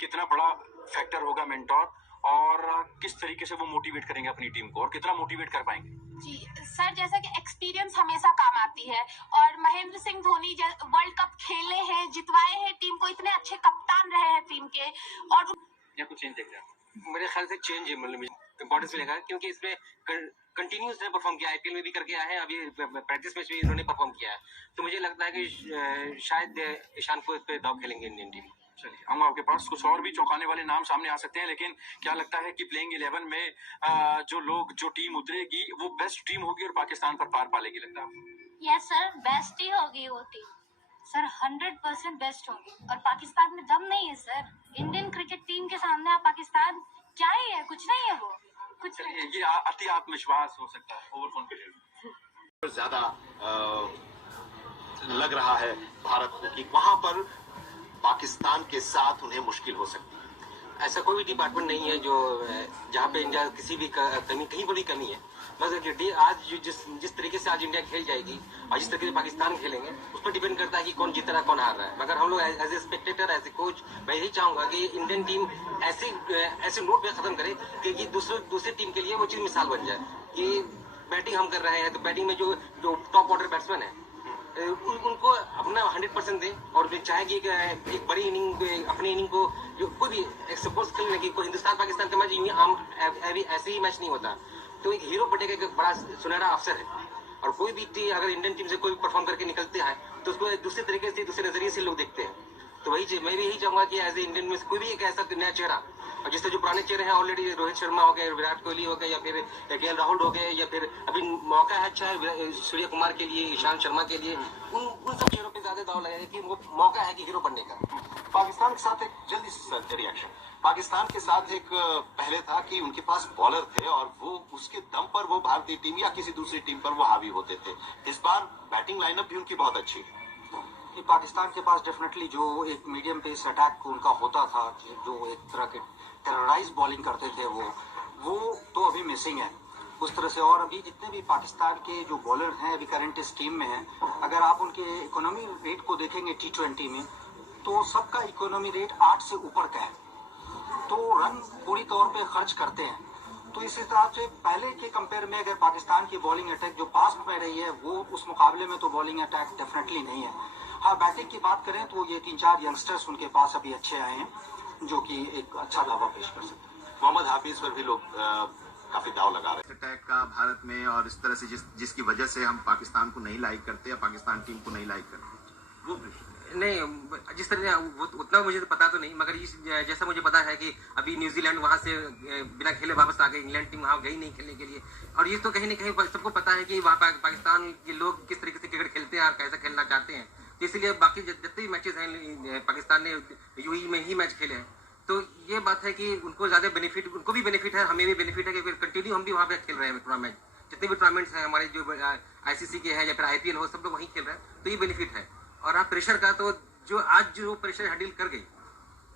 कितना बड़ा फैक्टर होगा मेंटोर, और किस तरीके से वो मोटिवेट करेंगे अपनी टीम को, और कितना मोटिवेट कर पाएंगे? जी सर, जैसा कि एक्सपीरियंस हमेशा काम आती है, और महेंद्र सिंह धोनी वर्ल्ड कप खेले हैं, जितवाए हैं टीम को, इतने अच्छे कप्तान रहे हैं टीम के। और या कुछ चेंज देख रहे हैं? मेरे ख्याल से चेंज है, मतलब इम्पोर्टेंस मिलेगा, क्योंकि इसमें कंटिन्यूस ने परफॉर्म किया, आईपीएल में भी करके आए हैं, अभी प्रैक्टिस मैच भी इन्होंने परफॉर्म किया है। तो मुझे लगता है कि शायद ईशान को इस पे दाव खेलेंगे इंडियन टीम। चलिए, हम आपके पास कुछ और भी चौंकाने वाले नाम सामने आ सकते हैं, लेकिन क्या लगता है कि प्लेइंग 11 में जो टीम उतरेगी वो बेस्ट टीम होगी और पाकिस्तान पर पार पालेगी, लगता है आपको? यस सर, बेस्ट ही होगी वो टीम सर, 100% बेस्ट होगी। और पाकिस्तान में दम नहीं है सर, इंडियन क्रिकेट टीम के सामने आप पाकिस्तान क्या ही है, कुछ नहीं है वो, कुछ नहीं। ये अति आत्मविश्वास हो सकता है, ओवर कॉन्फिडेंस ज्यादा लग रहा है भारत को कि वहां पर पाकिस्तान के साथ उन्हें मुश्किल हो सकती है। ऐसा कोई भी डिपार्टमेंट नहीं है जो जहाँ पे इंडिया किसी भी कमी, कहीं पर भी कमी है। बस आज जिस तरीके से आज इंडिया खेल जाएगी और जिस तरीके से पाकिस्तान खेलेंगे, उस पर डिपेंड करता है कि कौन जीत रहा है, कौन हार रहा है। मगर हम लोग as a spectator, as a coach, मैं यही चाहूंगा कि इंडियन टीम ऐसे नोट पे खत्म करे कि दूसरे टीम के लिए वो चीज मिसाल बन जाए कि बैटिंग हम कर रहे हैं तो बैटिंग में जो टॉप ऑर्डर बैट्समैन है उनको अपना 100% दे, और चाहे कि एक बड़ी इनिंग, अपनी इनिंग को जो कोई भी सपोज खेलने की, कोई हिंदुस्तान पाकिस्तान का मैच आम ऐसे ही मैच नहीं होता। तो एक हीरो बटे का एक बड़ा सुनहरा अवसर है, और कोई भी टीम अगर इंडियन टीम से कोई परफॉर्म करके निकलते हैं तो उसको दूसरे तरीके से, दूसरे नजरिए से लोग देखते हैं। तो मैं भी यही चाहूंगा कि एज ए इंडियन में कोई भी एक ऐसा नया चेहरा, और जिससे जो पुराने चेहरे हैं ऑलरेडी, रोहित शर्मा हो गए, विराट कोहली हो गए, या फिर केएल राहुल हो गए, या फिर अभी मौका है अच्छा है सूर्य कुमार के लिए, ईशांत शर्मा के लिए, उन सब चेहरों पे ज्यादा दाव लगाए कि वो मौका है कि हीरो बनने का। पाकिस्तान के साथ एक जल्दी से रिएक्शन, पाकिस्तान के साथ एक पहले था कि उनके पास बॉलर थे और वो उसके दम पर वो भारतीय टीम या किसी दूसरी टीम पर वो हावी होते थे। इस बार बैटिंग लाइनअप भी उनकी बहुत अच्छी है। पाकिस्तान के पास डेफिनेटली जो एक मीडियम पेस अटैक उनका होता था, जो एक तरह के टेरराइज बॉलिंग करते थे, वो तो अभी मिसिंग है उस तरह से। और अभी जितने भी पाकिस्तान के जो बॉलर हैं अभी करंट इस टीम में हैं, अगर आप उनके इकोनॉमी रेट को देखेंगे T20 में, तो सबका इकोनॉमी रेट 8 से ऊपर का है। तो रन पूरी तौर पे खर्च करते हैं। तो इस हिसाब से पहले के कंपेयर में अगर पाकिस्तान की बॉलिंग अटैक जो पास्ट में रही है, वो उस मुकाबले में तो बॉलिंग अटैक डेफिनेटली नहीं है। हाँ, बैटिंग की बात करें तो ये 3-4 यंगस्टर्स उनके पास अभी अच्छे आए हैं जो कि एक अच्छा दावा पेश कर सकते हैं। मोहम्मद हाफिज पर भी लोग काफी दाव लगा रहे हैं अटैक का भारत में, और इस तरह से जिसकी वजह से हम पाकिस्तान को नहीं लाइक करते या पाकिस्तान टीम को नहीं लाइक करते, वो नहीं, जिस तरह उतना मुझे तो पता तो नहीं, मगर जैसा मुझे पता है कि अभी न्यूजीलैंड वहां से बिना खेले वापस आ गए, इंग्लैंड टीम वहां गई नहीं खेलने के लिए। और ये तो कहीं ना कहीं सबको पता है कि वहाँ पाकिस्तान के लोग किस तरीके से क्रिकेट खेलते हैं और कैसा खेलना चाहते हैं। तो इसलिए बाकी जितने भी मैचेस हैं, पाकिस्तान ने यूएई में ही मैच खेले हैं। तो ये बात है कि उनको ज्यादा बेनिफिट, उनको भी बेनिफिट है, हमें भी बेनिफिट है कि कंटिन्यू हम भी वहाँ पे खेल रहे हैं टूर्नामेंट। जितने भी टूर्नामेंट्स हैं हमारे, जो आईसीसी के हैं या फिर आईपीएल हो, सब लोग वहीं खेल रहे हैं, तो ये बेनिफिट है। और आप प्रेशर का तो जो प्रेशर हैंडल कर गई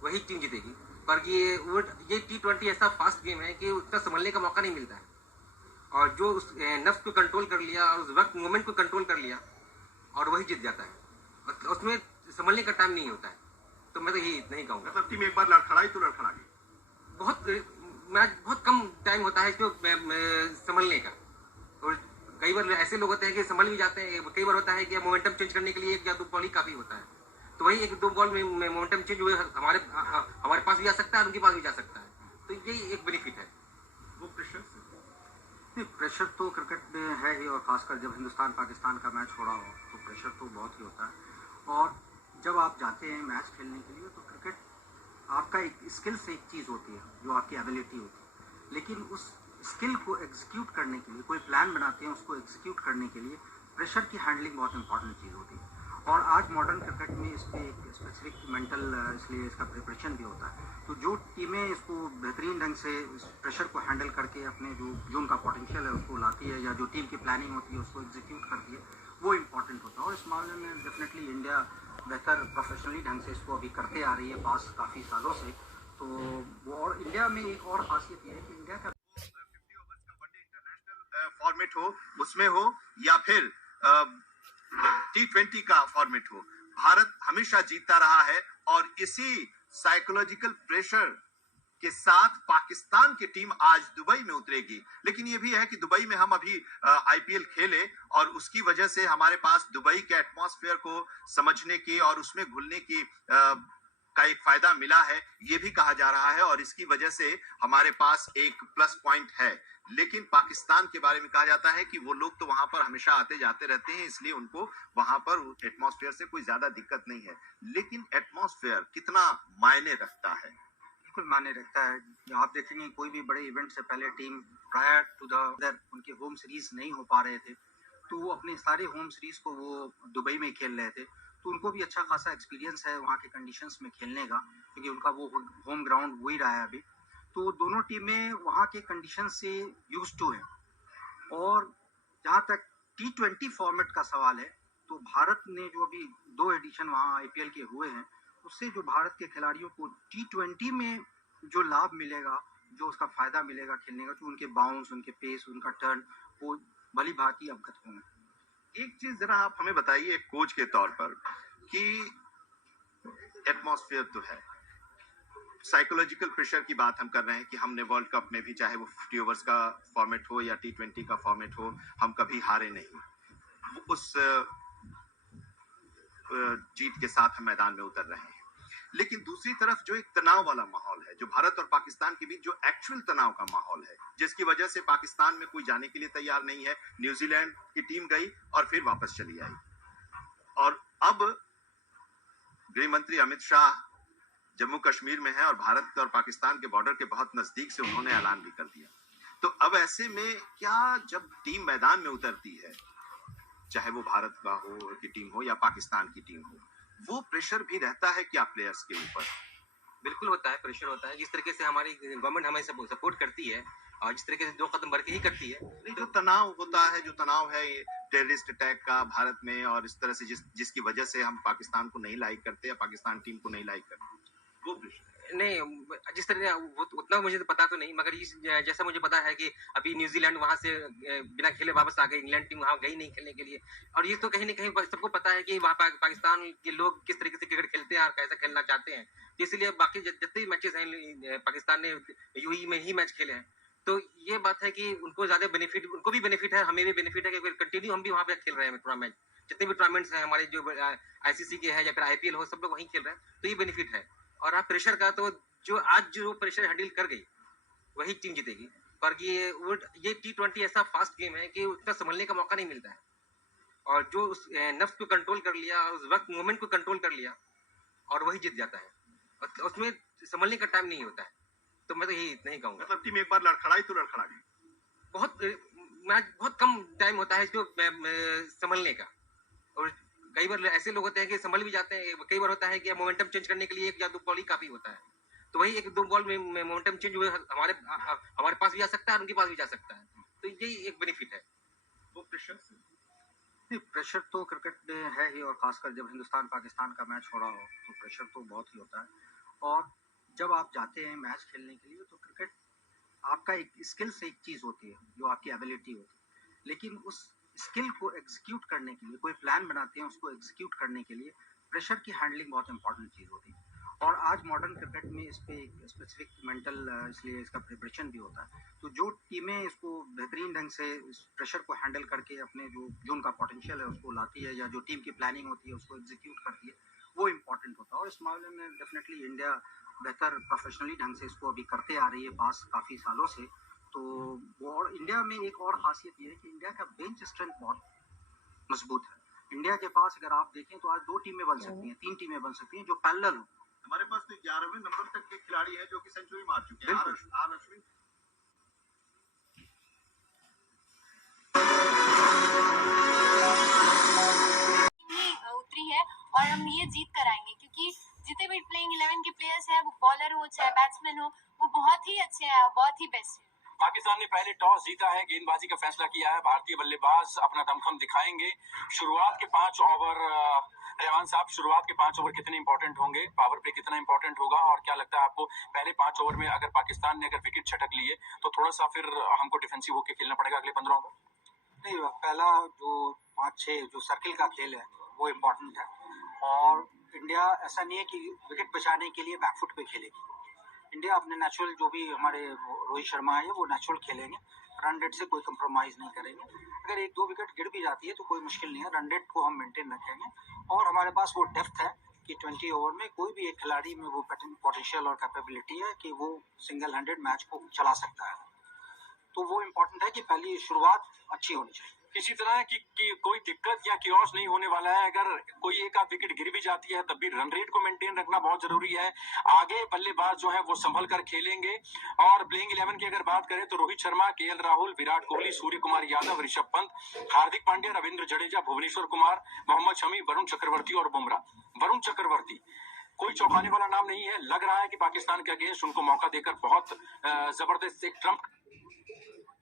वही टीम जीतेगी। पर ये T20 ऐसा फास्ट गेम है कि उसका संभलने का मौका नहीं मिलता है, और जो उस नफ्स को कंट्रोल कर लिया और उस वक्त मोमेंट को कंट्रोल कर लिया और वही जीत जाता है, उसमें संभलने का टाइम नहीं होता है। तो मैं तो यही नहीं कहूँगा। मतलब टीम एक बार लड़खड़ाई तो लड़खड़ा गई। बहुत कम टाइम होता है इसको संभलने का, और कई बार ऐसे लोग होते हैं कि संभल भी जाते हैं। कई बार होता है कि मोमेंटम चेंज करने के लिए 1 या 2 बॉल ही काफी होता है। तो वही 1-2 बॉल में मोमेंटम चेंज हुए, हमारे पास भी जा सकता है, उनके पास भी जा सकता है। तो यही एक बेनिफिट है। वो प्रेशर तो क्रिकेट में है ही, और खासकर जब हिंदुस्तान पाकिस्तान का मैच हो रहा हो तो प्रेशर तो बहुत ही होता है। और जब आप जाते हैं मैच खेलने के लिए तो क्रिकेट आपका एक स्किल से एक चीज़ होती है जो आपकी एबिलिटी होती है, लेकिन उस स्किल को एग्जीक्यूट करने के लिए कोई प्लान बनाते हैं, उसको एग्जीक्यूट करने के लिए प्रेशर की हैंडलिंग बहुत इंपॉर्टेंट चीज़ होती है। और आज मॉडर्न क्रिकेट में इस पर एक स्पेसिफिक मेंटल, इसलिए इसका प्रिपरेशन भी होता है। तो जो टीमें इसको बेहतरीन ढंग से इस प्रेशर को हैंडल करके अपने जो उनका पोटेंशियल है उसको लाती है, या जो टीम की प्लानिंग होती है उसको एग्जीक्यूट करती है, वो इम्पॉर्टेंट होता है। और इस मामले में डेफिनेटली इंडिया बेहतर प्रोफेशनली ढंग से इसको अभी करते आ रही है पास काफ़ी सालों से। तो वो, और इंडिया में एक और खासियत ये है कि इंडिया का 50 ओवर्स का वनडे इंटरनेशनल फॉर्मेट हो, उसमें हो, या फिर T20 का फॉर्मेट हो, भारत हमेशा जीतता रहा है। और इसी साइकोलॉजिकल प्रेशर के साथ पाकिस्तान की टीम आज दुबई में उतरेगी। लेकिन ये भी है कि दुबई में हम अभी आईपीएल खेले और उसकी वजह से हमारे पास दुबई के एटमॉस्फेयर को समझने की और उसमें घुलने की का एक फायदा मिला है, ये भी कहा जा रहा है, और इसकी वजह से हमारे पास एक प्लस पॉइंट है। लेकिन पाकिस्तान के बारे में कहा जाता है कि वो लोग तो वहां पर हमेशा आते जाते रहते हैं, इसलिए उनको वहां पर एटमॉस्फेयर से कोई ज्यादा दिक्कत नहीं है। लेकिन एटमॉस्फेयर कितना मायने रखता है? बिल्कुल मायने रखता है। आप देखेंगे कोई भी बड़े इवेंट से पहले टीम प्रायर टू द उनके होम सीरीज नहीं हो पा रहे थे, तो वो अपने सारे होम सीरीज को वो दुबई में खेल रहे थे, तो उनको भी अच्छा खासा एक्सपीरियंस है वहाँ के कंडीशंस में खेलने का, क्योंकि उनका वो होम ग्राउंड वही रहा है अभी। तो दोनों टीमें वहाँ के कंडीशन से यूज टू हैं। और जहाँ तक T20 फॉर्मेट का सवाल है, तो भारत ने जो अभी 2 एडिशन वहाँ आईपीएल के हुए हैं, उससे जो भारत के खिलाड़ियों को T20 में जो लाभ मिलेगा, जो उसका फायदा मिलेगा खेलने का, जो उनके बाउंस, उनके पेस, उनका टर्न, वो भली भांति अवगत होंगे। एक चीज जरा आप हमें बताइए एक कोच के तौर पर कि एटमॉस्फेयर तो है, साइकोलॉजिकल प्रेशर की बात हम कर रहे हैं कि हमने वर्ल्ड कप में भी, चाहे वो 50 ओवर्स का फॉर्मेट हो या T20 का फॉर्मेट हो, हम कभी हारे नहीं। उस जीत के साथ हम मैदान में उतर रहे हैं। लेकिन दूसरी तरफ जो एक तनाव वाला माहौल है, जो भारत और पाकिस्तान के बीच जो एक्चुअल तनाव का माहौल है, जिसकी वजह से पाकिस्तान में कोई जाने के लिए तैयार नहीं है। न्यूजीलैंड की टीम गई और फिर वापस चली आई, और अब गृह मंत्री अमित शाह जम्मू कश्मीर में है और भारत और पाकिस्तान के बॉर्डर के बहुत नजदीक से उन्होंने ऐलान भी कर दिया। तो अब ऐसे में क्या, जब टीम मैदान में उतरती है, चाहे वो भारत का हो की टीम हो या पाकिस्तान की टीम हो, वो प्रेशर भी रहता है क्या प्लेयर्स के ऊपर? बिल्कुल होता है, प्रेशर होता है। जिस तरीके से हमारी गवर्नमेंट हमें सपोर्ट करती है और जिस तरीके से 2 कदम बढ़ के ही करती है, जो तनाव होता है, जो तनाव है टेररिस्ट अटैक का भारत में, और इस तरह से जिसकी वजह से हम पाकिस्तान को नहीं लाइक करते या पाकिस्तान टीम को नहीं लाइक करते, वो प्रेशर नहीं, जिस तरह वो उतना मुझे तो पता तो नहीं, मगर जैसा मुझे पता है कि अभी न्यूजीलैंड वहां से बिना खेले वापस आ गए, इंग्लैंड टीम वहां गई नहीं खेलने के लिए। और ये तो कहीं ना कहीं सबको पता है कि वहाँ पाकिस्तान के लोग किस तरीके से क्रिकेट खेलते हैं और कैसे खेलना चाहते हैं। तो इसलिए बाकी जितने मैचेस हैं, पाकिस्तान ने यूएई में ही मैच खेले हैं, तो ये बात है कि उनको ज्यादा बेनिफिट, उनको भी बेनिफिट है, हमें भी बेनिफिट है कि कंटिन्यू हम भी वहाँ पे खेल रहे हैं टूर्नामेंट। जितने भी टूर्नामेंट्स हैं हमारे, जो आईसीसी के हैं या फिर आईपीएल हो, सब लोग वहीं खेल रहे हैं, तो ये बेनिफिट है। और आप प्रेशर का तो आज जो प्रेशर हैंडल कर गई वही टीम जीतेगी। पर ये T20 ऐसा फास्ट गेम है कि उसका संभलने का मौका नहीं मिलता है, और जो उस नफ्स को कंट्रोल कर लिया, उस वक्त मोमेंट को कंट्रोल कर लिया, और वही जीत जाता है, और उसमें संभलने का टाइम नहीं होता है। तो मैं तो यही इतना ही कहूँगा। मतलब टीम एक बार लड़खड़ाई तो लड़खड़ा गई, बहुत कम टाइम होता है इसको संभलने का। और कई बार ऐसे लोग होते हैं कि संभल भी जाते हैं, कई बार होता है कि मोमेंटम चेंज करने के लिए 1 या 2 बॉल ही काफी होता है। तो वही 1-2 बॉल में मोमेंटम चेंज हुए, हमारे पास भी आ सकता है और उनके पास भी जा सकता है, तो यही एक बेनिफिट है। वो प्रेशर से नहीं, प्रेशर तो क्रिकेट में है ही, और खासकर जब हिंदुस्तान पाकिस्तान का मैच हो रहा हो तो प्रेशर तो बहुत ही होता है। और जब आप जाते हैं मैच खेलने के लिए, तो क्रिकेट आपका एक स्किल से एक चीज़ होती है, जो आपकी एबिलिटी होती है, लेकिन उस स्किल को एग्जीक्यूट करने के लिए, कोई प्लान बनाते हैं, उसको एग्जीक्यूट करने के लिए प्रेशर की हैंडलिंग बहुत इंपॉर्टेंट चीज़ होती है। और आज मॉडर्न क्रिकेट में इस पे एक स्पेसिफिक मेंटल, इसलिए इसका प्रिपरेशन भी होता है। तो जो टीमें इसको बेहतरीन ढंग से इस प्रेशर को हैंडल करके अपने जो उनका पोटेंशियल है उसको लाती है, या जो टीम की प्लानिंग होती है उसको एग्जीक्यूट करती है, वो इम्पॉर्टेंट होता है। और इस मामले में डेफिनेटली इंडिया बेहतर प्रोफेशनली ढंग से इसको अभी करते आ रही है पास काफ़ी सालों से। तो वो, और इंडिया में एक और खासियत ये है कि इंडिया का बेंच स्ट्रेंथ बहुत मजबूत है। इंडिया के पास अगर आप देखें तो आज 2 टीमें बन सकती हैं, 3 टीमें बन सकती हैं जो पैरेलल हो। हमारे पास तो 11वें नंबर तक के खिलाड़ी हैं जो कि सेंचुरी मार चुके हैं। आर अश्विन उतरी है, और हम ये जीत कर आएंगे, क्योंकि जितने भी प्लेइंग 11 के प्लेयर्स हैं, वो बॉलर हो चाहे बैट्समैन हो, वो बहुत ही अच्छे हैं, बहुत ही बेस्ट है। पाकिस्तान ने पहले टॉस जीता है, गेंदबाजी का फैसला किया है। भारतीय बल्लेबाज अपना दमखम दिखाएंगे। शुरुआत के 5 ओवर, रहमान साहब, शुरुआत के 5 ओवर कितने इंपॉर्टेंट होंगे, पावर प्ले कितना इंपॉर्टेंट होगा, और क्या लगता है आपको पहले 5 ओवर में अगर पाकिस्तान ने अगर विकेट छटक लिए तो थोड़ा सा फिर हमको डिफेंसिव होकर खेलना पड़ेगा अगले 15 ओवर? नहीं, पहला जो 5-6 जो सर्किल का खेल है वो इम्पोर्टेंट है, और इंडिया ऐसा नहीं है कि विकेट बचाने के लिए बैकफुट पे खेलेगी। इंडिया अपने नेचुरल जो भी हमारे रोहित शर्मा है वो नेचुरल खेलेंगे, रन रेट से कोई कंप्रोमाइज नहीं करेंगे। अगर एक दो विकेट गिर भी जाती है तो कोई मुश्किल नहीं है, रन रेट को हम मेंटेन रखेंगे और हमारे पास वो डेप्थ है कि 20 ओवर में कोई भी एक खिलाड़ी में वो पोटेंशियल और कैपेबिलिटी है कि वो सिंगल हैंडेड मैच को चला सकता है। तो वो इम्पोर्टेंट है कि पहली शुरुआत अच्छी होनी चाहिए। किसी तरह की कोई दिक्कत या कियोस नहीं होने वाला है। अगर कोई एक आध विकेट गिर भी जाती है तब भी रन रेट को मेंटेन रखना बहुत जरूरी है। आगे बल्लेबाज जो है वो संभल कर खेलेंगे। और प्लेइंग 11 की अगर बात करें तो रोहित शर्मा, केएल राहुल, विराट कोहली, सूर्य कुमार यादव, ऋषभ पंत, हार्दिक पांड्या, रविंद्र जडेजा, भुवनेश्वर कुमार, मोहम्मद शमी, वरुण चक्रवर्ती और बुमराह। वरुण चक्रवर्ती कोई चौंकाने वाला नाम नहीं है। लग रहा है कि पाकिस्तान के अगेंस्ट उनको मौका देकर बहुत जबरदस्त एक ट्रम्प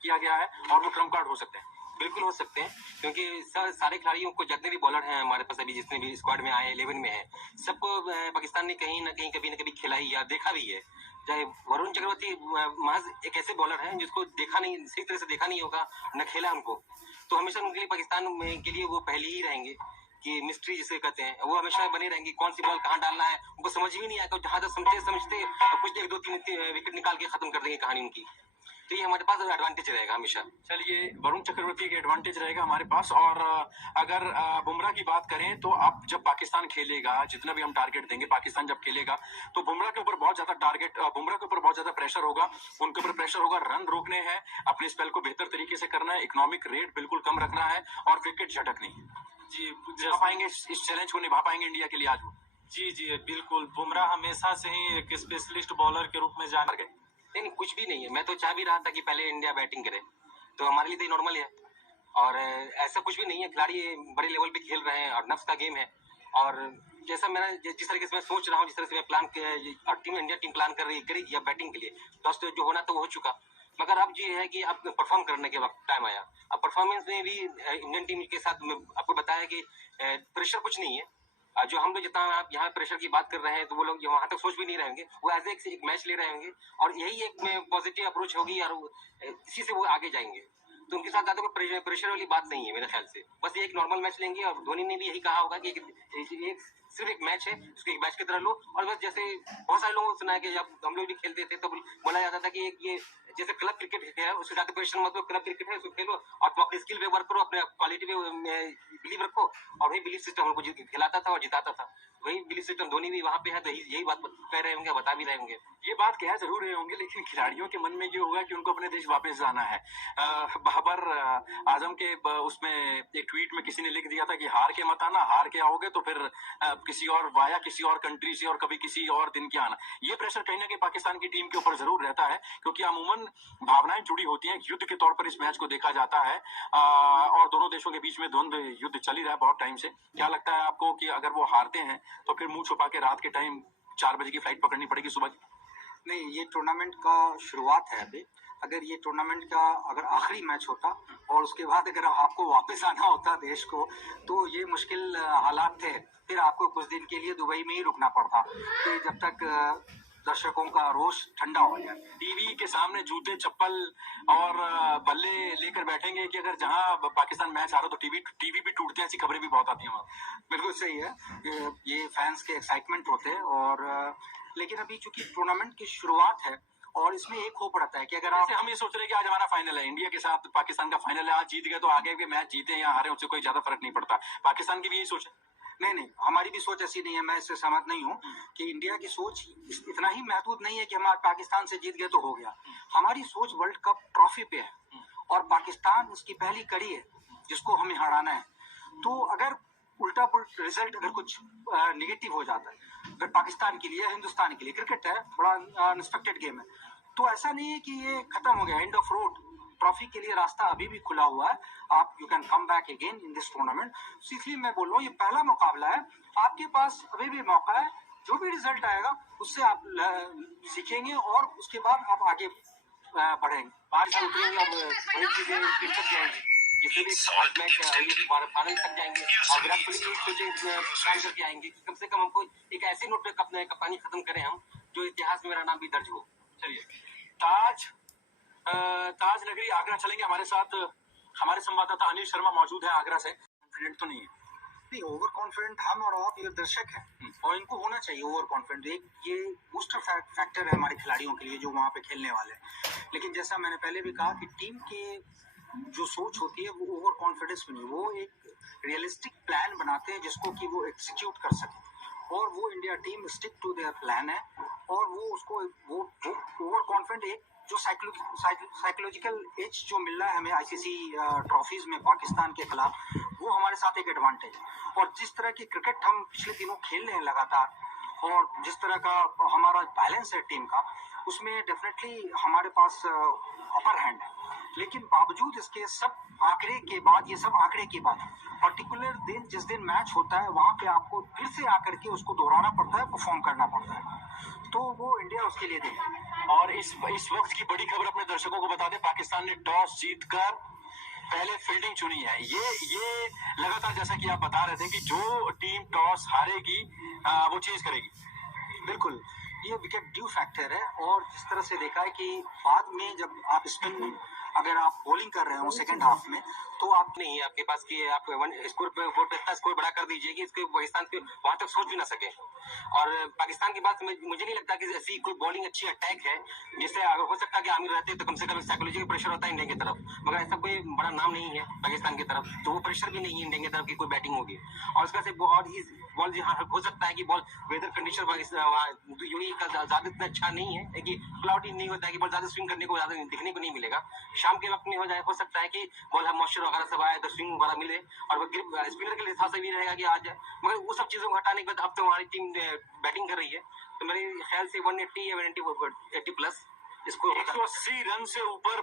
किया गया है और वो ट्रम्प कार्ड हो सकते हैं। बिल्कुल हो सकते हैं, क्योंकि सारे खिलाड़ियों को जितने भी बॉलर हैं हमारे पास अभी, जितने भी स्क्वाड में आए 11 में है, सबको पाकिस्तान ने कहीं ना कहीं कभी न कभी खिलाई या देखा भी है। चाहे वरुण चक्रवर्ती महज एक ऐसे बॉलर हैं जिसको देखा नहीं, सही तरह से देखा नहीं होगा, न खेला उनको, तो हमेशा उनके लिए पाकिस्तान के लिए वो पहले ही रहेंगे कि मिस्ट्री जिसे कहते हैं, वो हमेशा बने रहेंगे। कौन सी बॉल कहाँ डालना है उनको समझ भी नहीं आएगा, जहां तक समझते कुछ 1-2-3 विकेट निकाल के खत्म कर देंगे कहानी उनकी। तो ये हमारे पास एडवांटेज रहेगा हमेशा। चलिए, वरुण चक्रवर्ती के एडवांटेज रहेगा हमारे पास। और अगर बुमराह की बात करें तो अब जब पाकिस्तान खेलेगा, जितना भी हम टारगेट देंगे, पाकिस्तान जब खेलेगा तो बुमराह के ऊपर बहुत ज्यादा टारगेट, बुमराह के ऊपर बहुत ज्यादा प्रेशर होगा। उनके ऊपर प्रेशर होगा, रन रोकने हैं, अपने स्पेल को बेहतर तरीके से करना है, इकोनॉमिक रेट बिल्कुल कम रखना है और विकेट झटकनी है। जी, निभा पाएंगे इस चैलेंज को, निभा पाएंगे इंडिया के लिए आज वो? जी बिल्कुल। बुमराह हमेशा से ही एक स्पेशलिस्ट बॉलर के रूप में जान गए। नहीं, कुछ भी नहीं है। मैं तो चाह भी रहा था कि पहले इंडिया बैटिंग करे, तो हमारे लिए तो नॉर्मल है। और ऐसा कुछ भी नहीं है, खिलाड़ी बड़े लेवल पे खेल रहे हैं और नफ्स का गेम है। और जैसा मैंने जिस तरीके से मैं सोच रहा हूँ, जिस तरह से मैं प्लान इंडिया टीम प्लान कर रही करेगी अब बैटिंग के लिए, तो जो होना तो वो हो चुका। मगर अब ये है कि अब परफॉर्म करने के वक्त टाइम आया। अब परफॉर्मेंस में भी इंडियन टीम के साथ आपको बताया कि प्रेशर कुछ नहीं है। जो हम लोग जितना आप यहाँ प्रेशर की बात कर रहे हैं, तो वो लोग वहां तक सोच भी नहीं रहेंगे, वो एज एक मैच ले रहे होंगे और यही एक पॉजिटिव अप्रोच होगी और इसी से वो आगे जाएंगे। तो उनके साथ ज्यादा कोई प्रेशर वाली बात नहीं है मेरे ख्याल से। बस ये एक नॉर्मल मैच लेंगे और धोनी ने भी यही कहा होगा कि एक सिर्फ एक मैच है, उसको एक मैच की तरह लो। और बस जैसे बहुत सारे लोगों को सुना है कि जब हम लोग भी खेलते थे तो बोला जाता था कि ये जैसे क्लब क्रिकेट है, उससे ज्यादा प्रेशर मत लो, क्लब क्रिकेट है उसको खेलो और तुम अपनी स्किल पे वर्क करो, अपने क्वालिटी पे बिलीव रखो। और वही बिलीव सिस्टम हमको खिलाता था और जिताता था। वही बिलीव सिस्टम धोनी भी वहाँ पे है, तो यही बात कह रहे होंगे, बता भी रहे होंगे। ये बात कह जरूर रहे होंगे, लेकिन खिलाड़ियों के मन में ये होगा कि उनको अपने देश वापस जाना है। बाबर आजम के उसमें एक ट्वीट में किसी ने लिख दिया था कि हार के मत आना, हार के आओगे तो फिर किसी और वाया किसी और कंट्री से और कभी किसी और दिन के आना। ये प्रेशर कहीं ना कहीं पाकिस्तान की टीम के ऊपर जरूर रहता है, क्योंकि अमूमन भावनाएं जुड़ी होती हैं। युद्ध के तौर पर इस मैच को देखा जाता है और दोनों देशों के बीच में द्वंद्व युद्ध चल ही रहा है बहुत टाइम से। क्या लगता है आपको कि अगर वो हारते हैं तो फिर मुंह छुपा के रात के टाइम 4 बजे की फ्लाइट पकड़नी पड़ेगी सुबह की? नहीं, ये टूर्नामेंट का शुरुआत है अभी। अगर ये टूर्नामेंट का अगर आखिरी मैच होता और उसके बाद अगर आपको वापस आना होता देश को, तो ये मुश्किल हालात थे। फिर आपको कुछ दिन के लिए दुबई में ही रुकना पड़ता कि जब तक दर्शकों का रोष ठंडा हो जाए। टीवी के सामने जूते चप्पल और बल्ले लेकर बैठेंगे कि अगर जहां पाकिस्तान मैच आ रहा तो टीवी भी टूटते हैं, ऐसी खबरें भी बहुत आती हैं वहां। बिल्कुल सही है, ये फैंस के एक्साइटमेंट होते हैं। और लेकिन अभी चूंकि टूर्नामेंट की शुरुआत है और इसमें एक होप रहता है कि अगर आप, हम ये सोच रहे हैं कि आज हमारा फाइनल है, इंडिया के साथ पाकिस्तान का फाइनल है, आज जीत गए तो आगे के मैच जीते या हारे उससे कोई ज्यादा फर्क नहीं पड़ता। पाकिस्तान की भी यही सोच है? नहीं, हमारी भी सोच ऐसी नहीं है। मैं इससे सहमत नहीं हूँ कि इंडिया की सोच इतना ही महदूद नहीं है कि हमारे पाकिस्तान से जीत गए तो हो गया। हमारी सोच वर्ल्ड कप ट्रॉफी पे है और पाकिस्तान उसकी पहली कड़ी है जिसको हमें हराना है। तो अगर उल्टा पुल्टा रिजल्ट अगर कुछ निगेटिव हो जाता है अगर पाकिस्तान के लिए, हिंदुस्तान के लिए, क्रिकेट है बड़ा अनएक्सपेक्टेड गेम है, तो ऐसा नहीं है कि ये खत्म हो गया, एंड ऑफ रोड। ट्रॉफी के लिए रास्ता अभी भी खुला हुआ है। आप you can come back again in this tournament. इसलिए मैं बोल रहा हूँ ये पहला मुकाबला है, आपके पास अभी भी मौका है। जो भी रिजल्ट आएगा उससे आप सीखेंगे और उसके बाद आप आगे बढ़ेंगे। 5 साल उतरेंगे और वही चीजें रिपीट कर जाएंगी, जिससे भी मैच फाइनल तक जाएंगे और विराट कोहली भी सोचे ट्राई करके आएंगे कि कम से कम हमको एक ऐसे नोट पे अपने कप्तानी खत्म करें हम, जो इतिहास में मेरा नाम भी दर्ज हो। चलिए, ताज नगरी आगरा चलेंगे। हमारे साथ हमारे संवाददाता अनिल शर्मा मौजूद है आगरा से। कॉन्फिडेंट तो नहीं है? नहीं, ओवर कॉन्फिडेंट हम और आप ये दर्शक हैं और इनको होना चाहिए ओवर कॉन्फिडेंट। एक ये बूस्टर फैक्टर है हमारे खिलाड़ियों के लिए जो वहाँ पे खेलने वाले हैं। लेकिन जैसा मैंने पहले भी कहा कि टीम के जो सोच होती है वो ओवर कॉन्फिडेंस में नहीं, वो एक रियलिस्टिक प्लान बनाते हैं जिसको कि वो एग्जीक्यूट कर सके, और वो India team stick to their plan है। और वो उसको वो ओवर कॉन्फिडेंट एक जो साइकोलॉजिकल एज जो मिल रहा है हमें आईसीसी ट्रॉफीज में पाकिस्तान के खिलाफ, वो हमारे साथ एक एडवांटेज। और जिस तरह की क्रिकेट हम पिछले दिनों खेल रहे हैं लगातार, और जिस तरह का हमारा बैलेंस है टीम का, उसमें डेफिनेटली हमारे पास अपर हैंड है। लेकिन बावजूद इसके सब आंकड़े के बाद, ये सब आंकड़े के बाद पर्टिकुलर दिन जिस दिन मैच होता है वहां पे आपको फिर से आकर के उसको दोहराना पड़ता है, परफॉर्म करना पड़ता है, तो वो इंडिया उसके लिए देगा। और इस वक्त की बड़ी खबर अपने दर्शकों को बता दें, पाकिस्तान ने टॉस जीतकर पहले फील्डिंग चुनी है। ये लगातार जैसा कि आप बता रहे थे कि जो टीम टॉस हारेगी वो चेज करेगी। बिल्कुल, ये विकेट ड्यू फैक्टर है। और जिस तरह से देखा है कि बाद में जब आप स्पिन अगर आप बॉलिंग कर रहे हो सेकंड हाफ में, तो आप नहीं है आपके पास कि आप स्कोर पे इतना स्कोर बड़ा कर दीजिए कि इसके पाकिस्तान के वहां तक सोच भी ना सके। और पाकिस्तान के पास मुझे नहीं लगता कि ऐसी कोई बॉलिंग अच्छी अटैक है जिससे अगर हो सकता है कि आमिर रहते तो कम से कम साइकोलॉजिकल प्रेशर होता है इंडिया की तरफ, मगर ऐसा कोई बड़ा नाम नहीं है पाकिस्तान की तरफ, तो वो प्रेशर भी नहीं है इंडिया की तरफ की कोई बैटिंग होगी। और उसका से बहुत ही बॉल हो सकता है कि बॉल वेदर कंडीशन यूएई का ज्यादा इतना अच्छा नहीं है कि क्लाउडी नहीं होता है कि बॉल ज्यादा स्विंग करने को ज्यादा दिखने को नहीं मिलेगा। शाम के वक्त में हो जाए, हो सकता है कि बॉल हम मॉइस्चर वगैरह सब आए तो स्विंग वगैरह मिले, और स्पिनर के लिहाज से भी रहेगा कि आज, मगर वो सब चीजों को हटाने के बाद अब तो हमारी टीम बैटिंग कर रही है, तो मेरे ख्याल से 180 या 180 प्लस इसको 180 रन से ऊपर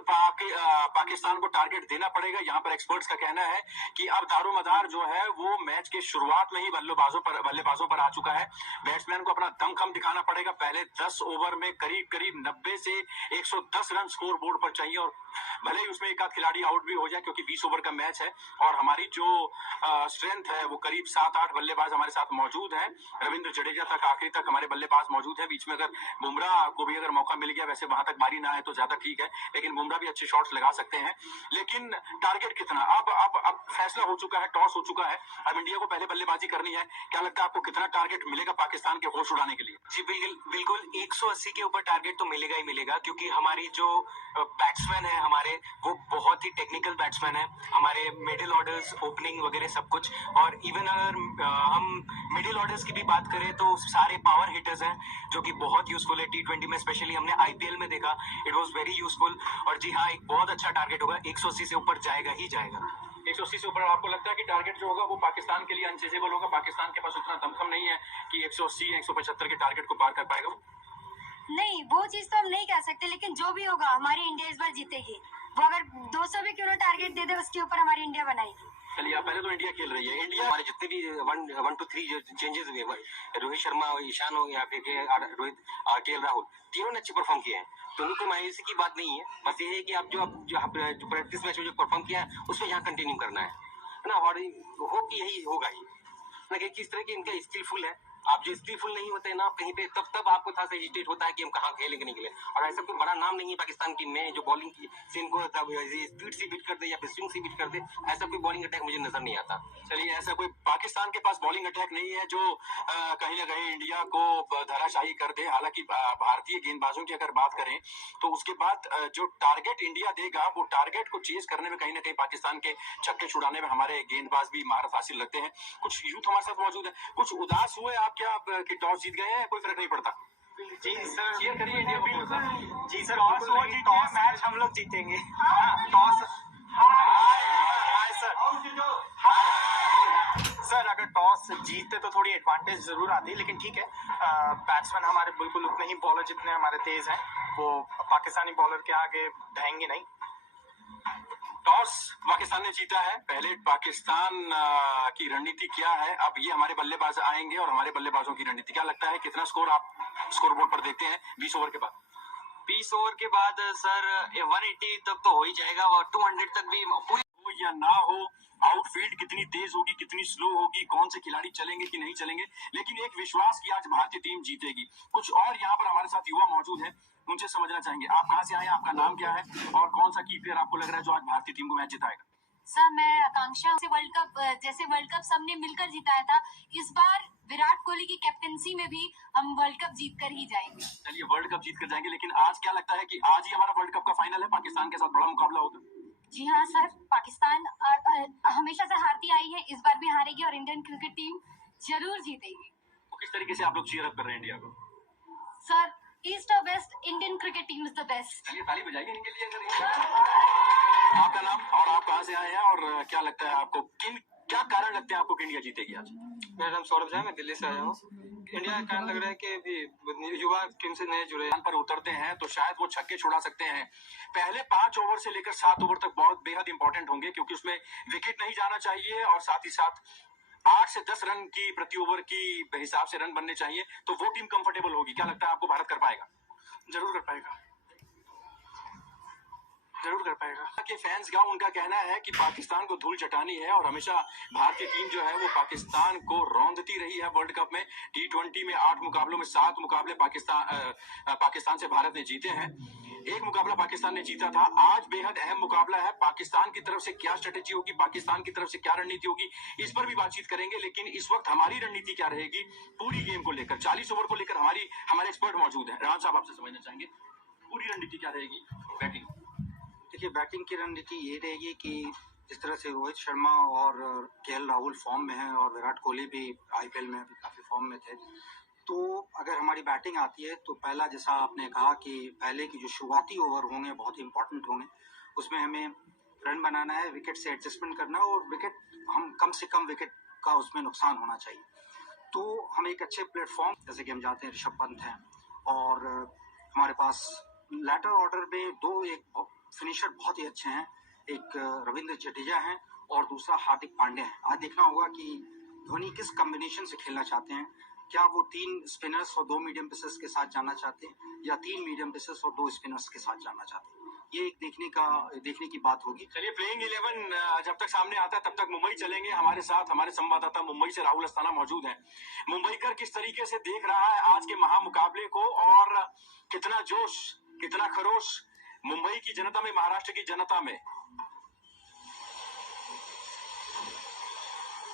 पाकिस्तान को टारगेट देना पड़ेगा। यहाँ पर एक्सपर्ट्स का कहना है कि अब दारोमदार जो है वो मैच के शुरुआत में ही बल्लेबाजों पर आ चुका है। बैट्समैन को अपना दमखम दिखाना पड़ेगा। पहले 10 ओवर में करीब 90 से 110 रन स्कोर बोर्ड पर चाहिए, और भले ही उसमें एक आध खिलाड़ी आउट भी हो जाए क्योंकि 20 ओवर का मैच है। और हमारी जो स्ट्रेंथ है वो करीब 7-8 बल्लेबाज हमारे साथ मौजूद है। रविंद्र जडेजा तक आखिरी तक हमारे बल्लेबाज मौजूद है। बीच में अगर बुमराह को भी अगर मौका मिल गया, वैसे वहां तक बारी ना आए तो ज्यादा ठीक है, लेकिन बुमराह भी अच्छे शॉट्स लगा सकते हैं। लेकिन टारगेट कितना, अब फैसला हो चुका है, टॉस हो चुका है, अब इंडिया को पहले बल्लेबाजी करनी है। क्या लगता है आपको कितना टारगेट मिलेगा पाकिस्तान के होश उड़ाने के लिए? जी बिल्कुल 180 के ऊपर टारगेट तो मिलेगा ही मिलेगा, क्योंकि हमारी जो बैट्समैन है हमारे, वो बहुत ही टेक्निकल बैट्समैन है। हमारे मिडिल ऑर्डर्स, ओपनिंग वगैरह सब कुछ, और इवन अगर हम मिडिल ऑर्डर्स की भी बात करें तो सारे पावर हिटर्स हैं जो कि बहुत यूजफुल है। T20 में स्पेशली हमने आईपीएल में देखा, इट वाज वेरी यूजफुल। और जी हाँ, एक बहुत अच्छा टारगेट होगा, 180 से ऊपर जाएगा ही जाएगा। 180 से ऊपर आपको लगता है कि टारगेट जो होगा वो पाकिस्तान के लिए अनचेजेबल होगा? पाकिस्तान के पास उतना दमखम नहीं है कि 180 या 175 के टारगेट को पार कर पाएगा वो? नहीं, वो चीज तो हम नहीं कह सकते, लेकिन जो भी होगा हमारी इंडिया इस बार जीतेगी। वो अगर 200 भी क्यों ना टारगेट दे दे, उसके ऊपर हमारी इंडिया बनाएगी। चलिए, पहले तो इंडिया खेल रही है। इंडिया हमारे जितने भी 1 to 3 चेंजेस हुए, रोहित शर्मा, ईशान हो या फिर रोहित, केएल राहुल, तीनों ने अच्छे परफॉर्म किए हैं, तो उनको कोई मायूसी की बात नहीं है। बस ये है कि आप जो प्रैक्टिस मैच में जो परफॉर्म किया है उसमें यहाँ कंटिन्यू करना है ना, और होप कि यही होगा ही ना, कि किस तरह के इनका स्किलफुल है। आप जो स्किलफुल नहीं होते ना कहीं पे, तब आपको थोड़ा सा हेजिटेट होता है कि हम कहाँ खेलेंगे नहीं खेलें। और ऐसा कोई बड़ा नाम नहीं है पाकिस्तान टीम में जो बॉलिंग की से इनको स्पीड से बीट कर दे या फिर स्विंग से बीट कर दे, ऐसा कोई बॉलिंग अटैक मुझे नजर नहीं आता। चलिए, ऐसा कोई पाकिस्तान के पास बॉलिंग अटैक नहीं है जो कहीं ना कहीं इंडिया को धराशायी कर दे। हालांकि भारतीय गेंदबाजों की अगर बात करें तो उसके बाद जो टारगेट इंडिया देगा वो टारगेट को चेज करने में कहीं ना कहीं पाकिस्तान के छक्के छुड़ाने में हमारे गेंदबाज भी महारत हासिल रखते हैं। कुछ यूथ हमारे साथ मौजूद है। कुछ उदास हुए आप क्या कि टॉस जीत गए हैं? कोई फर्क नहीं पड़ता। जी सर, चीयर करिए इंडिया को थोड़ा सा। जी सर, टॉस मैच हम लोग जीतेंगे। टॉस सर, अगर टॉस जीतते तो थोड़ी एडवांटेज जरूर आती, लेकिन ठीक है, बैट्समैन हमारे बिल्कुल उतने ही, बॉलर जितने हमारे तेज हैं वो पाकिस्तानी बॉलर के आगे ढहेंगे नहीं। टॉस पाकिस्तान ने जीता है। पहले पाकिस्तान की रणनीति क्या है, अब ये हमारे बल्लेबाज आएंगे और हमारे बल्लेबाजों की रणनीति क्या लगता है? कितना स्कोर आप स्कोर बोर्ड पर देखते हैं 20 ओवर के बाद? 20 ओवर के बाद सर 180 तक तो हो ही जाएगा, और 200 तक भी पूरी हो या ना हो, आउटफील्ड कितनी तेज होगी, कितनी स्लो होगी, कौन से खिलाड़ी चलेंगे कि नहीं चलेंगे, लेकिन एक विश्वास कि आज भारतीय टीम जीतेगी। कुछ और यहाँ पर हमारे साथ युवा मौजूद हैं, उनसे समझना चाहेंगे। आप कहाँ से आए, आपका नाम क्या है और कौन सा की प्लेयर आपको लग रहा है जो आज भारतीय टीम को मैच जिताएगा? सर मैं आकांक्षा से वर्ल्ड कप जैसे वर्ल्ड कप सबने मिलकर जिताया था, इस बार विराट कोहली की कैप्टनसी में भी हम वर्ल्ड कप जीत कर ही जाएंगे। चलिए वर्ल्ड कप जीत कर जाएंगे, लेकिन आज क्या लगता है कि आज ही हमारा वर्ल्ड कप का फाइनल है, पाकिस्तान के साथ बड़ा मुकाबला होगा? जी हाँ सर, पाकिस्तान हमेशा से हारती आई है, इस बार भी हारेगी और इंडियन क्रिकेट टीम जरूर जीतेगी। तो किस तरीके से आप लोग चीयर अप कर रहे हैं इंडिया को? सर ईस्ट और west, Indian cricket team is the best. चलिए ताली बजाइए इनके लिए। अगर आपका नाम और आप कहाँ से आए हैं और क्या लगता है आपको, क्या कारण लगते हैं आपको कि इंडिया जीतेगी आज? मेरा नाम सौरभ झा है, मैं दिल्ली से आया हूँ। इंडिया का कारण लग रहा है कि अभी युवा टीम से नए जुड़े पर उतरते हैं तो शायद वो छक्के छुड़ा सकते हैं। पहले 5 ओवर से लेकर 7 ओवर तक बहुत बेहद इंपॉर्टेंट होंगे, क्योंकि उसमें विकेट नहीं जाना चाहिए और साथ ही साथ 8 से 10 रन की प्रति ओवर की हिसाब से रन बनने चाहिए, तो वो टीम कंफर्टेबल होगी। क्या लगता है आपको भारत कर पाएगा? जरूर कर पाएगा, जरूर कर पाएगा। के फैंस का उनका कहना है कि पाकिस्तान को धूल चटानी है और हमेशा भारतीय टीम जो है वो पाकिस्तान को रौंदती रही है। वर्ल्ड कप में T20 में 8 मुकाबलों में 7 मुकाबले पाकिस्तान से भारत ने जीते हैं। एक मुकाबला पाकिस्तान ने जीता था। आज बेहद अहम मुकाबला है। पाकिस्तान की तरफ से क्या स्ट्रेटेजी होगी, पाकिस्तान की तरफ से क्या रणनीति होगी, इस पर भी बातचीत करेंगे। लेकिन इस वक्त हमारी रणनीति क्या रहेगी पूरी गेम को लेकर, 40 ओवर को लेकर हमारे एक्सपर्ट मौजूद है। राम साहब आपसे समझना चाहेंगे पूरी रणनीति क्या रहेगी बैटिंग? देखिए, बैटिंग की रणनीति ये रहेगी कि जिस तरह से रोहित शर्मा और केएल राहुल फॉर्म में हैं और विराट कोहली भी आईपीएल में अभी काफ़ी फॉर्म में थे, तो अगर हमारी बैटिंग आती है तो पहला, जैसा आपने कहा कि पहले की जो शुरुआती ओवर होंगे बहुत इंपॉर्टेंट होंगे, उसमें हमें रन बनाना है, विकेट से एडजस्टमेंट करना है और विकेट हम कम से कम विकेट का उसमें नुकसान होना चाहिए। तो हम एक अच्छे प्लेटफॉर्म, जैसे कि हम जाते हैं ऋषभ पंत हैं और हमारे पास लैटर ऑर्डर में एक फिनिशर बहुत ही अच्छे हैं, एक रविंद्र जडेजा हैं और दूसरा हार्दिक पांड्या है। आज देखना होगा कि धोनी किस कॉम्बिनेशन से खेलना चाहते हैं, क्या वो 3 स्पिनर्स और 2 मीडियम पेसर्स के साथ जाना चाहते हैं या 3 मीडियम पेसर्स और 2 स्पिनर्स के साथ जाना चाहते हैं। ये एक देखने की बात होगी। चलिए प्लेइंग 11 जब तक सामने आता है तब तक मुंबई चलेंगे। हमारे साथ हमारे संवाददाता मुंबई से राहुल अस्ताना मौजूद हैं। मुंबईकर किस तरीके से देख रहा है आज के महामुकाबले को और कितना जोश, कितना खरोश मुंबई की जनता में, महाराष्ट्र की जनता में?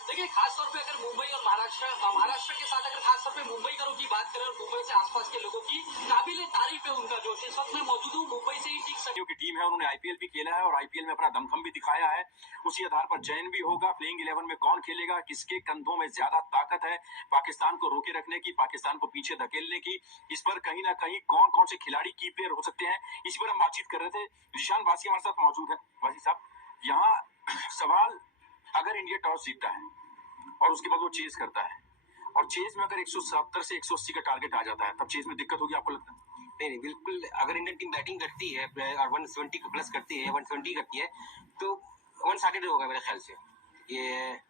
देखिए, खासतौर पे अगर मुंबई और महाराष्ट्र के साथ अगर खासतौर पे मुंबईकरों की बात करें और मुंबई से आसपास के लोगों की, काबिले तारीफ है उनका जोश। इस वक्त मैं मौजूद हूँ मुंबई से ही ठीक सदियों की टीम है, उन्होंने आईपीएल भी खेला है और आईपीएल में अपना दमखम भी दिखाया है। उसी आधार पर चयन भी होगा। प्लेइंग 11 में कौन खेलेगा, किसके कंधों में ज्यादा ताकत है पाकिस्तान को रोके रखने की, पाकिस्तान को पीछे धकेलने की, इस पर कहीं ना कहीं कौन कौन से खिलाड़ी की प्लेयर हो सकते हैं, इस पर हम बातचीत कर रहे थे। जिशान वासी हमारे साथ मौजूद है। वासी साहब, यहाँ सवाल, अगर इंडिया टॉस जीतता है और उसके बाद वो चेज करता है और चेज में अगर 170 से 180 का टारगेट आ जाता है, तब चेज में दिक्कत होगी आपको लगता है? नहीं, बिल्कुल। अगर इंडियन टीम बैटिंग करती है और 170 प्लस करती है, 120 करती है, तो 160 होगा मेरे ख्याल से। ये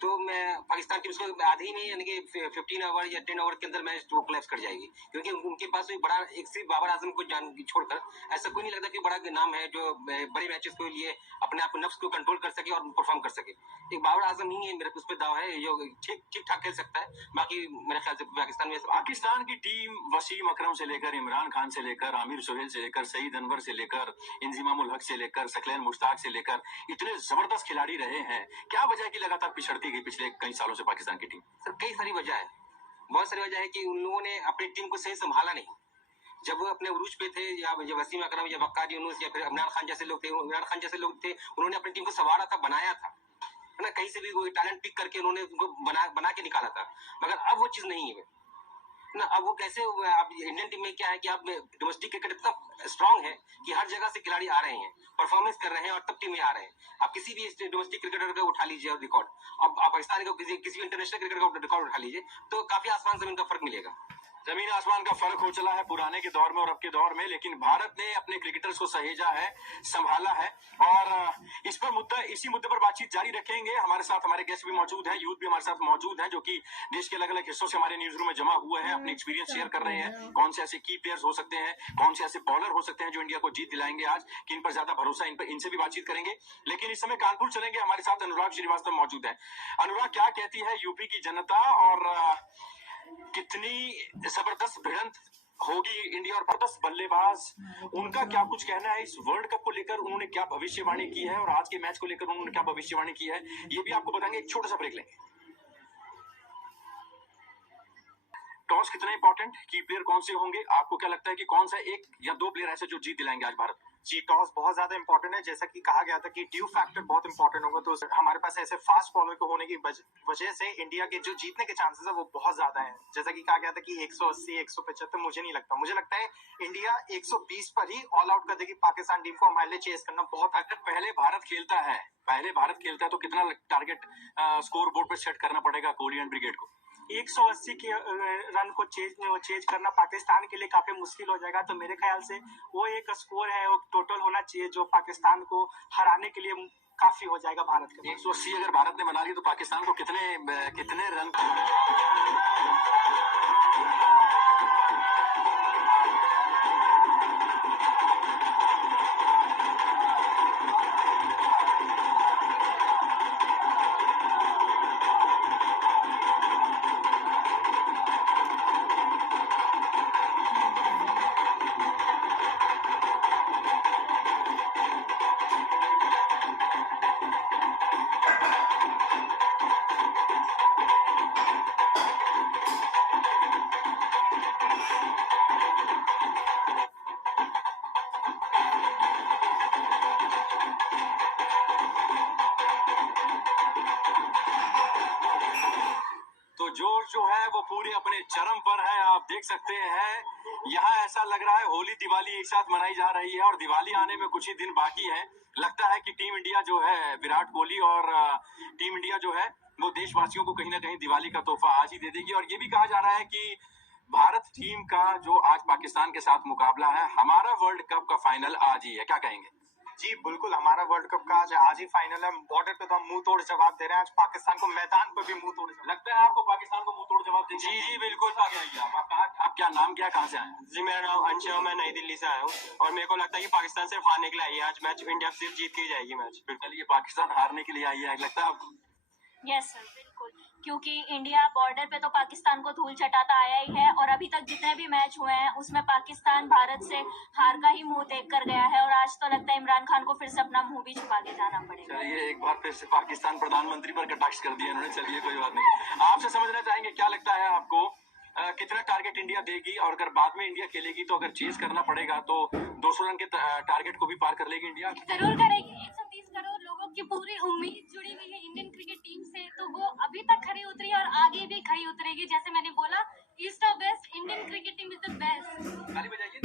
तो मैं पाकिस्तान टीम को आधे ही नहीं, यानी कि 15 ओवर या 10 ओवर के अंदर मैच तो कोलैप्स कर जाएगी, क्योंकि उनके पास कोई बड़ा, एक सिर्फ बाबर आजम को छोड़कर ऐसा कोई नहीं लगता कि बड़ा नाम है जो बड़े मैचेस के लिए अपने आप नफ्स को कंट्रोल कर सके और परफॉर्म कर सके। एक बाबर आजम ही है मेरे उस पर दाव है जो ठीक ठाक खेल सकता है। बाकी मेरे ख्याल से पाकिस्तान की टीम वसीम अकरम से लेकर इमरान खान से लेकर आमिर सोहेल से लेकर सईद अनवर से लेकर इंजिमाम उल हक से लेकर सकलैन मुश्ताक से लेकर इतने जबरदस्त खिलाड़ी रहे हैं। क्या वजह की लगातार पिछड़ती गई पिछले कई सालों से पाकिस्तान की टीम? सर, कई सारी वजह है, बहुत सारी वजह है कि उन लोगों ने अपनी टीम को सही संभाला नहीं। जब वो अपने उरूज पे थे, या वसीम अकरम या वक्कार यूनुस या फिर इमरान खान जैसे लोग थे, उन्होंने अपनी टीम को संवारा था, बनाया था, है ना, कहीं से भी कोई टैलेंट पिक करके उन्होंने उनको बना के निकाला था। मगर अब वो चीज नहीं है ना। अब वो कैसे, अब इंडियन टीम में क्या है कि अब डोमेस्टिक क्रिकेट इतना स्ट्रांग है कि हर जगह से खिलाड़ी आ रहे हैं, परफॉर्मेंस कर रहे हैं और तब टीम में आ रहे हैं। आप किसी भी डोमेस्टिक क्रिकेटर का उठा लीजिए और रिकॉर्ड, अब आप पाकिस्तान का किसी इंटरनेशनल क्रिकेटर का रिकॉर्ड उठा लीजिए, तो काफी आसमान जमीन का फर्क मिलेगा। जमीन आसमान का फर्क हो चला है पुराने के दौर में और अब के दौर में, लेकिन भारत ने अपने क्रिकेटर्स को सहेजा है, संभाला है और इसी मुद्दे पर बातचीत जारी रखेंगे। हमारे साथ हमारे गेस्ट भी मौजूद हैं, यूथ भी हमारे साथ मौजूद हैं, जो कि देश के अलग अलग हिस्सों से हमारे न्यूज रूम में जमा हुए हैं, अपने एक्सपीरियंस शेयर कर रहे हैं। कौन से ऐसे की प्लेयर्स हो सकते हैं, कौन से ऐसे बॉलर हो सकते हैं जो इंडिया को जीत दिलाएंगे आज, किन पर ज्यादा भरोसा, इनसे भी बातचीत करेंगे। लेकिन इस समय कानपुर चलेंगे, हमारे साथ अनुराग श्रीवास्तव मौजूद है। अनुराग, क्या कहती है यूपी की जनता और कितनी जबरदस्त भिड़ंत होगी इंडिया और 10 बल्लेबाज, उनका क्या कुछ कहना है इस वर्ल्ड कप को लेकर, उन्होंने क्या भविष्यवाणी की है और आज के मैच को लेकर उन्होंने क्या भविष्यवाणी की है, ये भी आपको बताएंगे। एक छोटा सा ब्रेक लेंगे। टॉस कितना इंपॉर्टेंट, की प्लेयर कौन से होंगे, आपको क्या लगता है कि कौन सा एक या दो प्लेयर ऐसे जो जीत दिलाएंगे आज भारत? जी, टॉस बहुत ज्यादा इंपॉर्टेंट है। जैसा कि कहा गया था कि ड्यू फैक्टर बहुत इंपॉर्टेंट होगा, तो हमारे पास ऐसे फास्ट बॉलर को होने की वजह से इंडिया के जो जीतने के चांसेस है वो बहुत ज्यादा है। जैसा कि कहा गया था कि 180 175, मुझे नहीं लगता। मुझे लगता है इंडिया 120 पर ही ऑल आउट कर देगी पाकिस्तान टीम को। हमारे लिए चेस करना बहुत। अगर पहले भारत खेलता है तो कितना टारगेट स्कोर बोर्ड पे सेट करना पड़ेगा कोहली एंड ब्रिगेड को? 180 के रन को चेज करना पाकिस्तान के लिए काफी मुश्किल हो जाएगा। तो मेरे ख्याल से वो एक स्कोर है, वो टोटल होना चाहिए जो पाकिस्तान को हराने के लिए काफी हो जाएगा भारत के। 180 अगर भारत ने बना ली तो पाकिस्तान को कितने रन? तो जोश जो है वो पूरे अपने चरम पर है। आप देख सकते हैं यहाँ ऐसा लग रहा है होली दिवाली एक साथ मनाई जा रही है और दिवाली आने में कुछ ही दिन बाकी है। लगता है कि टीम इंडिया जो है, विराट कोहली और टीम इंडिया जो है वो देशवासियों को कहीं ना कहीं दिवाली का तोहफा आज ही दे देगी। और ये भी कहा जा रहा है कि भारत टीम का जो आज पाकिस्तान के साथ मुकाबला है, हमारा वर्ल्ड कप का फाइनल आज ही है। क्या कहेंगे? जी बिल्कुल, हमारा वर्ल्ड कप का आज ही फाइनल है। बॉर्डर पे तो हम मुंह तोड़ जवाब दे रहे हैं। आज पाकिस्तान को मैदान पर भी मुंह तोड़ जवाब। लगता है आपको पाकिस्तान को मुंह तोड़ जवाब देंगे? जी बिल्कुल। आगे आइए आप क्या नाम क्या, कहाँ से आए? जी मेरा नाम अंश है, मैं नई दिल्ली से आया हूँ और मेरे को लगता है कि पाकिस्तान सिर्फ हारने के लिए आई है। आज मैच इंडिया सिर्फ जीत के ही जाएगी मैच। बिल्कुल, ये पाकिस्तान हारने के लिए आई है लगता है आपको? यस सर, बिल्कुल, क्योंकि इंडिया बॉर्डर पे तो पाकिस्तान को धूल चटाता आया ही है और अभी तक जितने भी मैच हुए हैं उसमें पाकिस्तान भारत से हार का ही मुंह देख कर गया है और आज तो लगता है इमरान खान को फिर से अपना मुंह भी छुपा के जाना पड़ेगा। चलिए, एक बार फिर से पाकिस्तान प्रधानमंत्री पर कटाक्ष कर दिया इन्होंने। चलिए कोई बात नहीं। आपसे समझना चाहेंगे क्या लगता है आपको कितना टारगेट इंडिया देगी, और अगर बाद में इंडिया खेलेगी तो अगर चेस करना पड़ेगा तो 200 रन के टारगेट को भी पार कर लेगी इंडिया? जरूर करेगी। 130 करोड़ लोगों की पूरी उम्मीद जुड़ी हुई है इंडियन क्रिकेट टीम से, तो वो अभी तक खरी उतरी है और आगे भी खरी उतरेगी। जैसे मैंने बोला, east of waste Indian cricket team is the best. ताली बजाइए।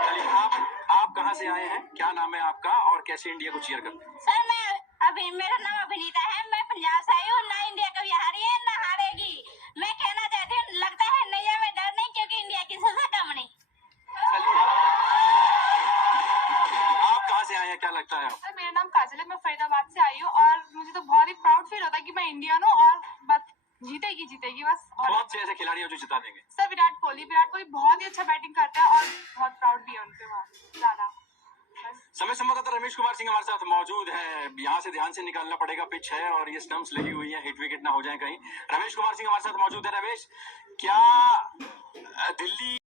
चलिए, आप कहाँ से आए हैं, क्या नाम है आपका और कैसे इंडिया को चीयर करते हैं? सर मेरा नाम अभिनीता है, मैं पंजाब से आई हूँ। ना इंडिया कभी हारी है ना हारेगी। मैं कहना चाहती हूँ, लगता है नैया में डर नहीं, क्योंकि इंडिया किसी से कम नहीं। आप कहाँ से आए हैं, क्या लगता है? सर मेरा नाम काजल है, मैं फरीदाबाद से आई हूँ और मुझे तो बहुत ही प्राउड फील होता है कि मैं इंडियन हूँ और बस जीतेगी बस। और कौन से ऐसे खिलाड़ी हैं जो जिता देंगे? सर विराट कोहली बहुत ही अच्छा बैटिंग करता है और बहुत प्राउड भी है उनके बाद ज्यादा। समय संवाददाता रमेश कुमार सिंह हमारे साथ मौजूद है। यहाँ से ध्यान से निकालना पड़ेगा, पिच है और ये स्टंप्स लगी हुई है, हिट विकेट ना हो जाए कहीं। रमेश कुमार सिंह हमारे साथ मौजूद है। रमेश, क्या दिल्ली